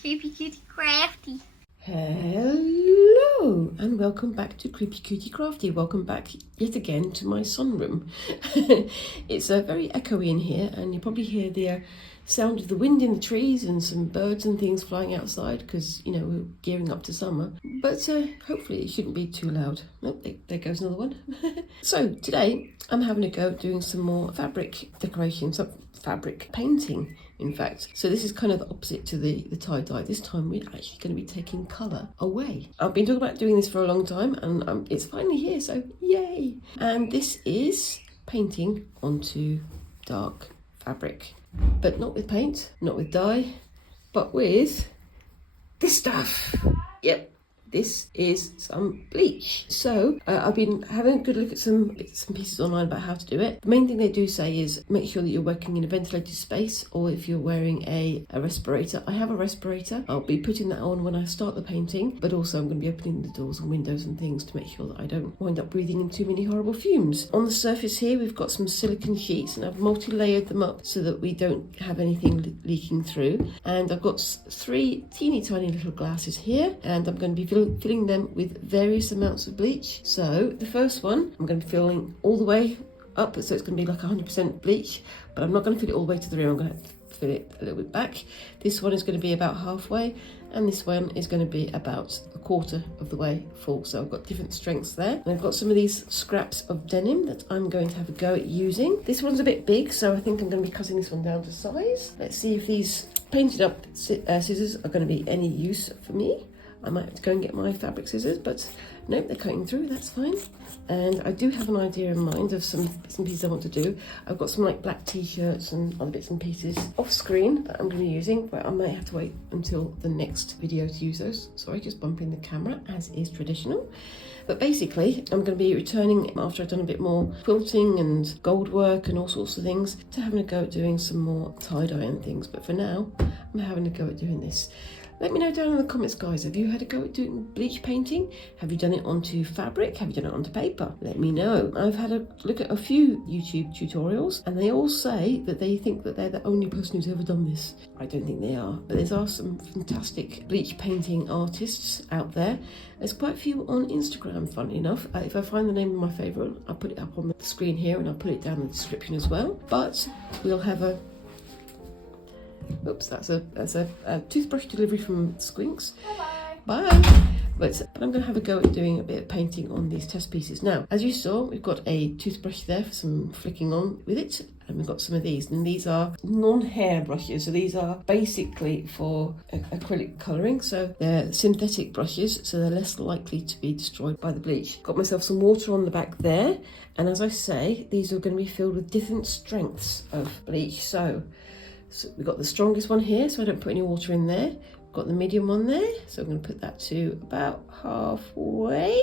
Creepy Cutie Crafty. Hello and welcome back to Creepy Cutie Crafty. Welcome back yet again to my sunroom. It's very echoey in here, and you probably hear the sound of the wind in the trees and some birds and things flying outside because, you know, we're gearing up to summer. But hopefully it shouldn't be too loud. Nope, there goes another one. So today I'm having a go at doing some more fabric decorations, fabric painting in fact. So this is kind of the opposite to the tie-dye. This time we're actually going to be taking colour away. I've been talking about doing this for a long time, and it's finally here, so yay! And this is painting onto dark fabric, but not with paint, not with dye, but with this stuff. Yep. This is some bleach. So I've been having a good look at some bits and pieces online about how to do it. The main thing they do say is make sure that you're working in a ventilated space, or if you're wearing a respirator. I have a respirator. I'll be putting that on when I start the painting, but also I'm going to be opening the doors and windows and things to make sure that I don't wind up breathing in too many horrible fumes. On the surface here we've got some silicone sheets, and I've multi-layered them up so that we don't have anything leaking through. And I've got 3 teeny tiny little glasses here, and I'm going to be filling them with various amounts of bleach. So the first one I'm going to be filling all the way up, so it's going to be like 100% bleach, but I'm not going to fill it all the way to the rim. I'm going to fill it a little bit back. This one is going to be about halfway, and this one is going to be about a quarter of the way full. So I've got different strengths there. And I've got some of these scraps of denim that I'm going to have a go at using. This one's a bit big, so I think I'm going to be cutting this one down to size. Let's see if these painted up scissors are going to be any use for me. I might have to go and get my fabric scissors, but nope, they're cutting through, that's fine. And I do have an idea in mind of some bits and pieces I want to do. I've got some like black t-shirts and other bits and pieces off screen that I'm going to be using, but I might have to wait until the next video to use those. Sorry, just bumping the camera as is traditional. But basically, I'm going to be returning after I've done a bit more quilting and gold work and all sorts of things to having a go at doing some more tie-dye and things. But for now, I'm having a go at doing this. Let me know down in the comments, guys, have you had a go at doing bleach painting? Have you done it onto fabric? Have you done it onto paper? Let me know. I've had a look at a few YouTube tutorials, and they all say that they think that they're the only person who's ever done this. I don't think they are, but there are some fantastic bleach painting artists out there. There's quite a few on Instagram, funnily enough. If I find the name of my favourite, I'll put it up on the screen here, and I'll put it down in the description as well. But we'll have a oops, that's a toothbrush delivery from Squinks. Bye. Bye. But I'm going to have a go at doing a bit of painting on these test pieces. Now, as you saw, we've got a toothbrush there for some flicking on with it. And we've got some of these. And these are non-hair brushes. So these are basically for acrylic colouring. So they're synthetic brushes, so they're less likely to be destroyed by the bleach. Got myself some water on the back there. And as I say, these are going to be filled with different strengths of bleach. So we've got the strongest one here, so I don't put any water in there. We've got the medium one there, so I'm going to put that to about halfway.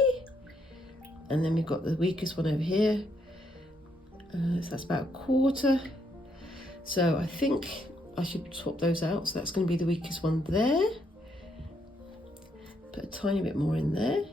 And then we've got the weakest one over here. So that's about a quarter. So I think I should swap those out. So that's going to be the weakest one there. Put a tiny bit more in there.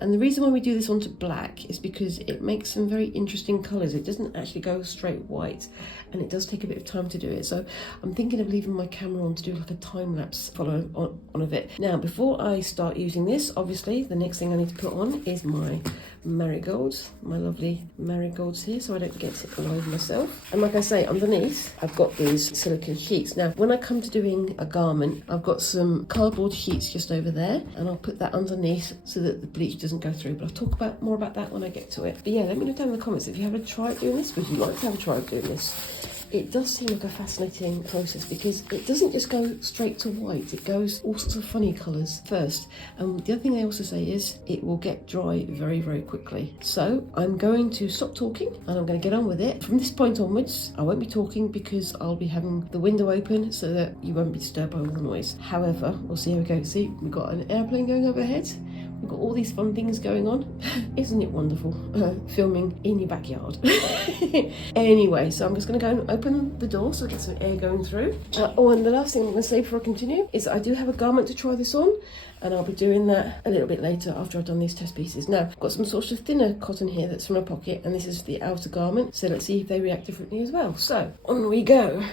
And the reason why we do this onto black is because it makes some very interesting colours. It doesn't actually go straight white, and it does take a bit of time to do it. So I'm thinking of leaving my camera on to do like a time-lapse follow on of it. Now, before I start using this, obviously, the next thing I need to put on is my marigolds, my lovely marigolds here, so I don't get it all over myself. And like I say, underneath, I've got these silicone sheets. Now, when I come to doing a garment, I've got some cardboard sheets just over there, and I'll put that underneath so that the bleach doesn't go through, but I'll talk more about that when I get to it. But yeah, let me know down in the comments if you haven't tried doing this. Would you like to have a try of doing this? It does seem like a fascinating process because it doesn't just go straight to white, it goes all sorts of funny colours first. And the other thing they also say is it will get dry very, very quickly. So I'm going to stop talking and I'm going to get on with it. From this point onwards, I won't be talking because I'll be having the window open so that you won't be disturbed by all the noise. However, we'll see how we go. See, we've got an airplane going overhead. We've got all these fun things going on. Isn't it wonderful? Filming in your backyard. Anyway, so I'm just going to go and open the door so I get some air going through. And the last thing I'm going to say before I continue is I do have a garment to try this on, and I'll be doing that a little bit later after I've done these test pieces. Now, I've got some sort of thinner cotton here that's from a pocket, and this is the outer garment. So let's see if they react differently as well. So on we go.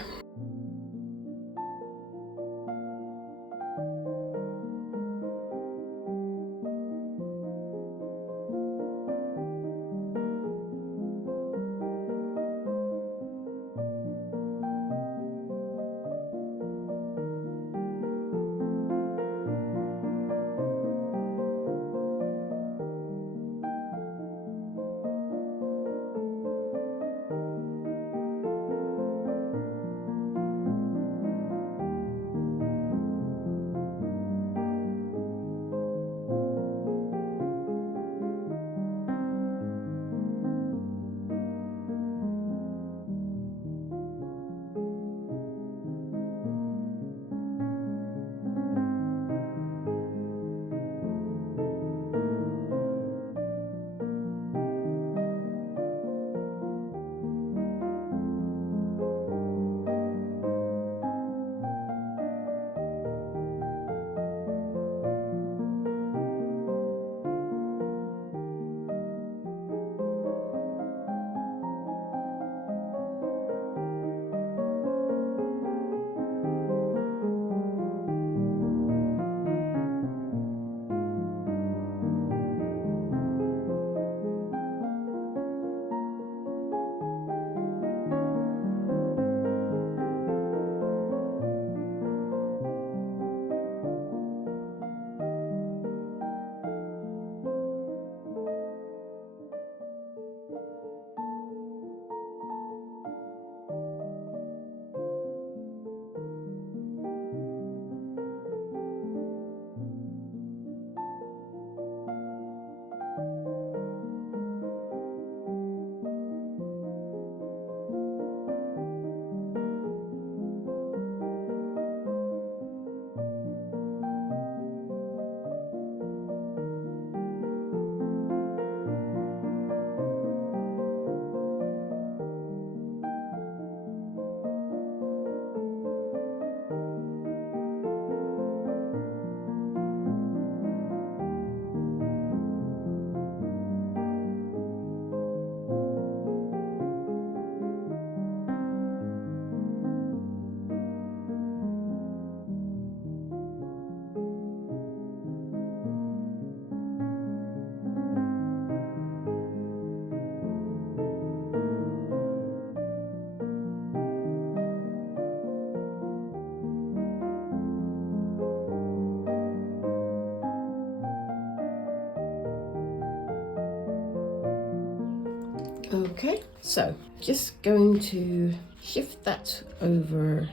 Okay, so just going to shift that over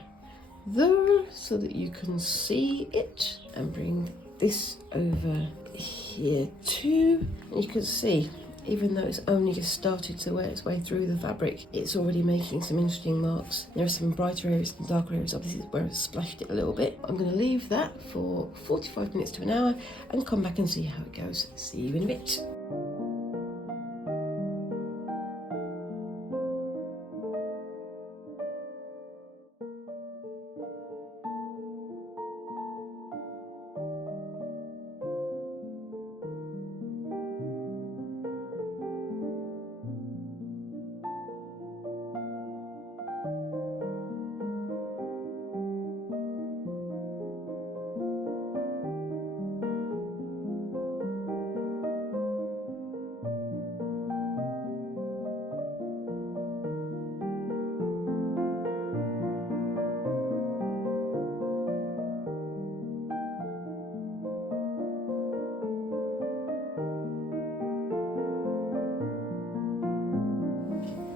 there so that you can see it, and bring this over here too. And you can see, even though it's only just started to wear its way through the fabric, it's already making some interesting marks. There are some brighter areas and darker areas, obviously where I've splashed it a little bit. I'm going to leave that for 45 minutes to an hour and come back and see how it goes. See you in a bit.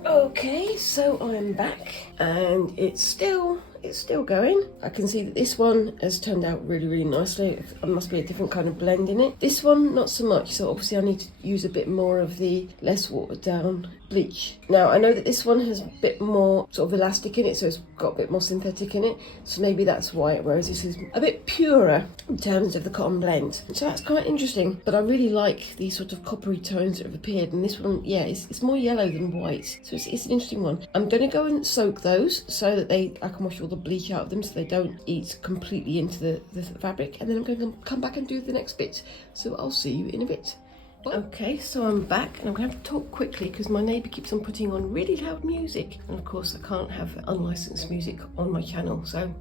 Okay, so I'm back and it's still going. I can see that this one has turned out really nicely. There must be a different kind of blend in it. This one, not so much, so obviously I need to use a bit more of the less watered down bleach. Now I know that this one has a bit more sort of elastic in it, so it's got a bit more synthetic in it, so maybe that's why, whereas this is a bit purer in terms of the cotton blend. So that's quite interesting, but I really like these sort of coppery tones that have appeared, and this one, yeah, it's more yellow than white, so it's an interesting one. I'm going to go and soak those so that I can wash all the bleach out of them so they don't eat completely into the fabric, and then I'm going to come back and do the next bit, so I'll see you in a bit. Okay, so I'm back and I'm going to have to talk quickly because my neighbour keeps on putting on really loud music, and of course I can't have unlicensed music on my channel, so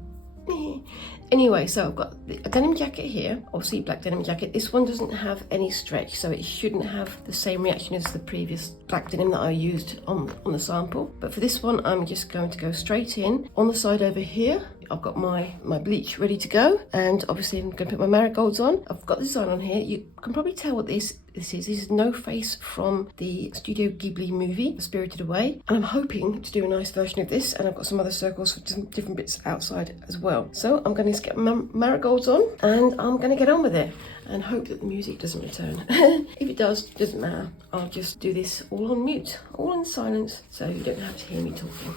anyway, so I've got a denim jacket here, obviously black denim jacket. This one doesn't have any stretch, so it shouldn't have the same reaction as the previous black denim that I used on the sample. But for this one, I'm just going to go straight in. On the side over here, I've got my bleach ready to go, and obviously I'm going to put my marigolds on. I've got the design on here. You can probably tell what this is. This is No Face from the Studio Ghibli movie, Spirited Away. And I'm hoping to do a nice version of this, and I've got some other circles for some different bits outside as well. So I'm going to get my marigolds on, and I'm going to get on with it and hope that the music doesn't return. If it does, doesn't matter. I'll just do this all on mute, all in silence, so you don't have to hear me talking.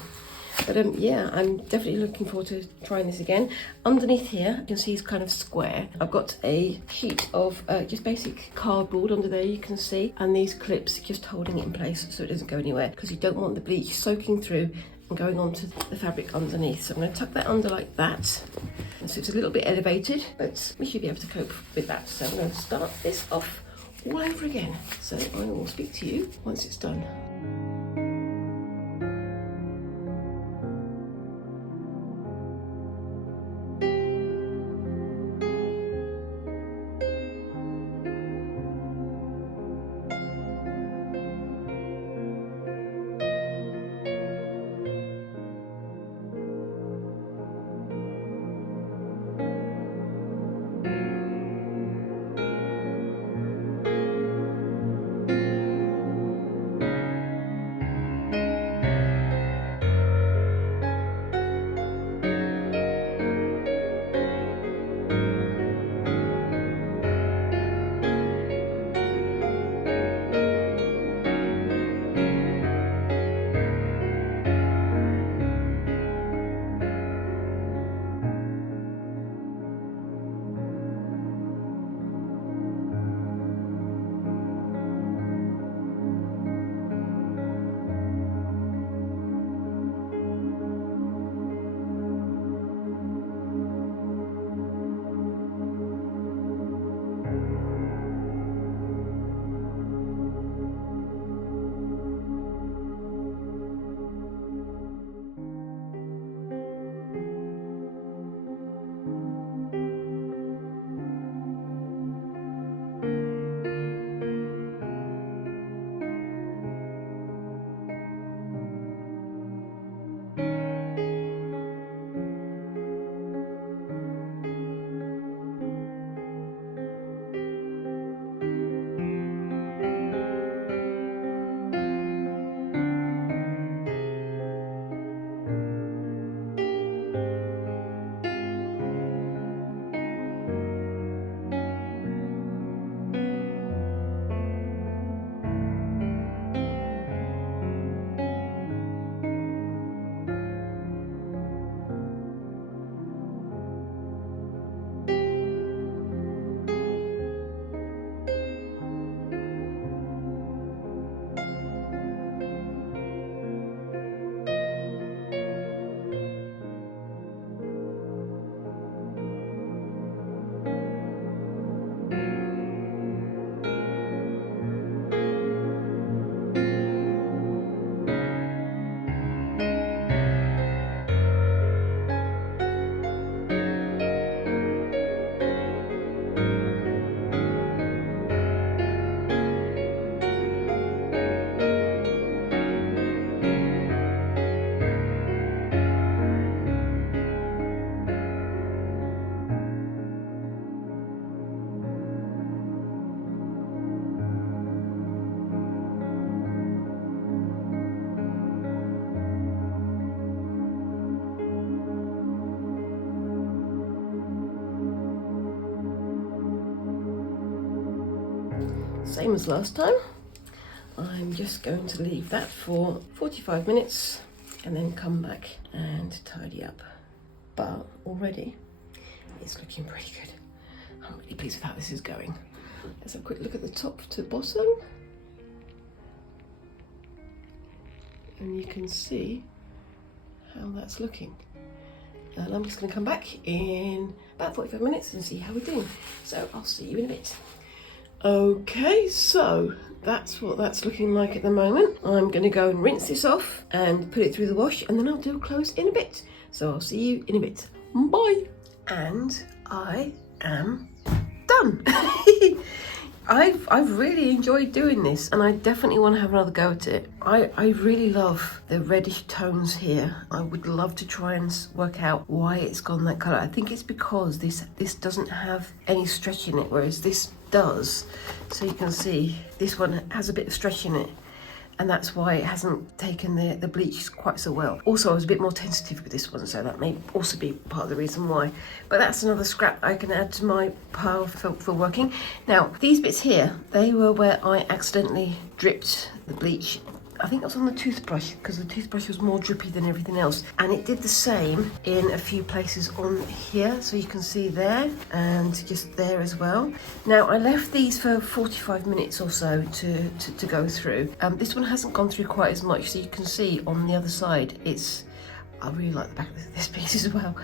But yeah, I'm definitely looking forward to trying this again. Underneath here, you can see it's kind of square. I've got a sheet of just basic cardboard under there, you can see, and these clips just holding it in place so it doesn't go anywhere, because you don't want the bleach soaking through and going onto the fabric underneath. So I'm going to tuck that under like that. And so it's a little bit elevated, but we should be able to cope with that. So I'm going to start this off all over again. So I will speak to you once it's done. Same as last time. I'm just going to leave that for 45 minutes and then come back and tidy up. But already it's looking pretty good. I'm really pleased with how this is going. Let's have a quick look at the top to bottom. And you can see how that's looking. And I'm just going to come back in about 45 minutes and see how we're doing. So I'll see you in a bit. Okay, so that's what that's looking like at the moment. I'm going to go and rinse this off and put it through the wash, and then I'll do a close in a bit. So I'll see you in a bit. Bye. And I am done. I've really enjoyed doing this, and I definitely want to have another go at it. I really love the reddish tones here. I would love to try and work out why it's gone that colour. I think it's because this doesn't have any stretch in it, whereas this does. So you can see this one has a bit of stretch in it, and that's why it hasn't taken the bleach quite so well. Also, I was a bit more tentative with this one, so that may also be part of the reason why. But that's another scrap I can add to my pile for working. Now, these bits here, they were where I accidentally dripped the bleach. I think it was on the toothbrush, because the toothbrush was more drippy than everything else. And it did the same in a few places on here. So you can see there and just there as well. Now, I left these for 45 minutes or so to go through. This one hasn't gone through quite as much. So you can see on the other side, I really like the back of this piece as well.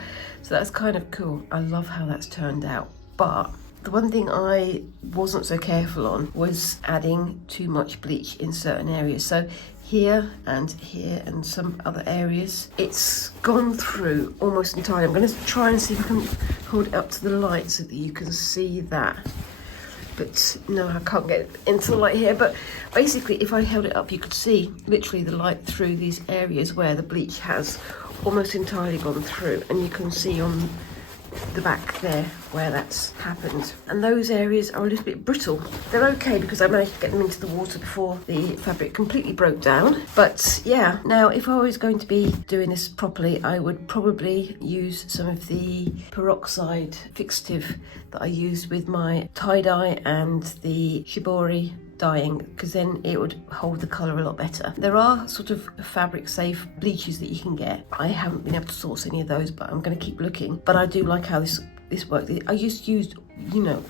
So that's kind of cool. I love how that's turned out. But the one thing I wasn't so careful on was adding too much bleach in certain areas. So here and some other areas, it's gone through almost entirely. I'm going to try and see if I can hold it up to the light so that you can see that. But no, I can't get into the light here. But basically, if I held it up, you could see literally the light through these areas where the bleach has almost entirely gone through. And you can see on the back there where that's happened, and those areas are a little bit brittle. They're okay because I managed to get them into the water before the fabric completely broke down. But yeah, now if I was going to be doing this properly, I would probably use some of the peroxide fixative that I used with my tie-dye and the shibori dyeing, because then it would hold the colour a lot better. There are sort of fabric safe bleaches that you can get. I haven't been able to source any of those, but I'm going to keep looking. But I do like how this worked. I just used,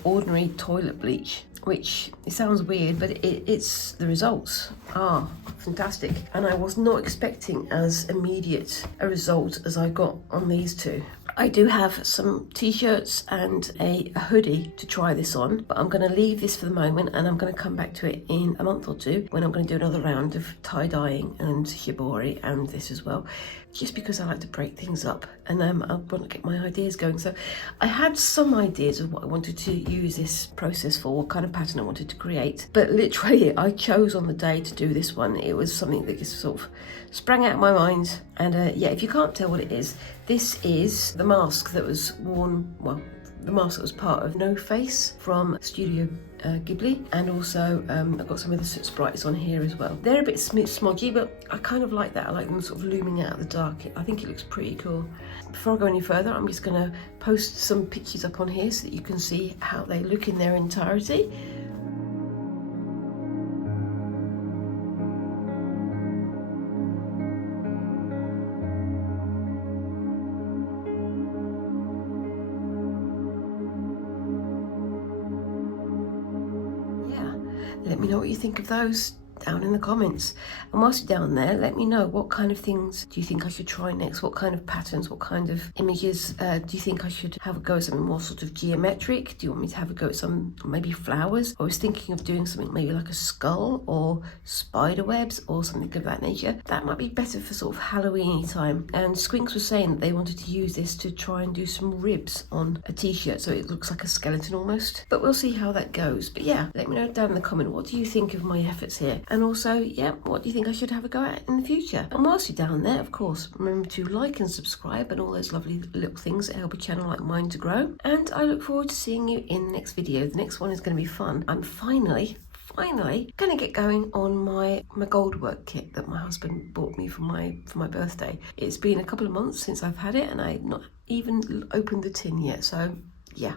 ordinary toilet bleach, which it sounds weird, but it's the results are fantastic. And I was not expecting as immediate a result as I got on these two. I do have some t-shirts and a hoodie to try this on, but I'm going to leave this for the moment, and I'm going to come back to it in a month or two when I'm going to do another round of tie-dyeing and shibori and this as well, just because I like to break things up, and I want to get my ideas going. So I had some ideas of what I wanted to use this process for, what kind of pattern I wanted to create, but literally I chose on the day to do this one. It was something that just sort of sprang out of my mind. And yeah, if you can't tell what it is, this is the mask that was worn, well, the mask that was part of No Face from Studio Ghibli, and also I've got some of the sprites on here as well. They're a bit smudgy, but I kind of like that. I like them sort of looming out of the dark. I think it looks pretty cool. Before I go any further, I'm just going to post some pictures up on here so that you can see how they look in their entirety. Let me know what you think of those down in the comments. And whilst you're down there, let me know what kind of things do you think I should try next? What kind of patterns, what kind of images do you think I should have a go at? Something more sort of geometric? Do you want me to have a go at some maybe flowers? I was thinking of doing something maybe like a skull or spider webs or something of that nature. That might be better for sort of Halloween time. And Squinks was saying that they wanted to use this to try and do some ribs on a t-shirt so it looks like a skeleton almost. But we'll see how that goes. But yeah, let me know down in the comment, what do you think of my efforts here? And also, yeah, what do you think I should have a go at in the future? And whilst you're down there, of course, remember to like and subscribe and all those lovely little things that help a channel like mine to grow. And I look forward to seeing you in the next video. The next one is going to be fun. I'm finally going to get going on my gold work kit that my husband bought me for my birthday. It's been a couple of months since I've had it, and I've not even opened the tin yet. So yeah.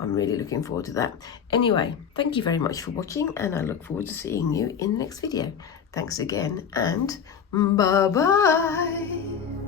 I'm really looking forward to that. Anyway, thank you very much for watching, and I look forward to seeing you in the next video. Thanks again, and bye-bye.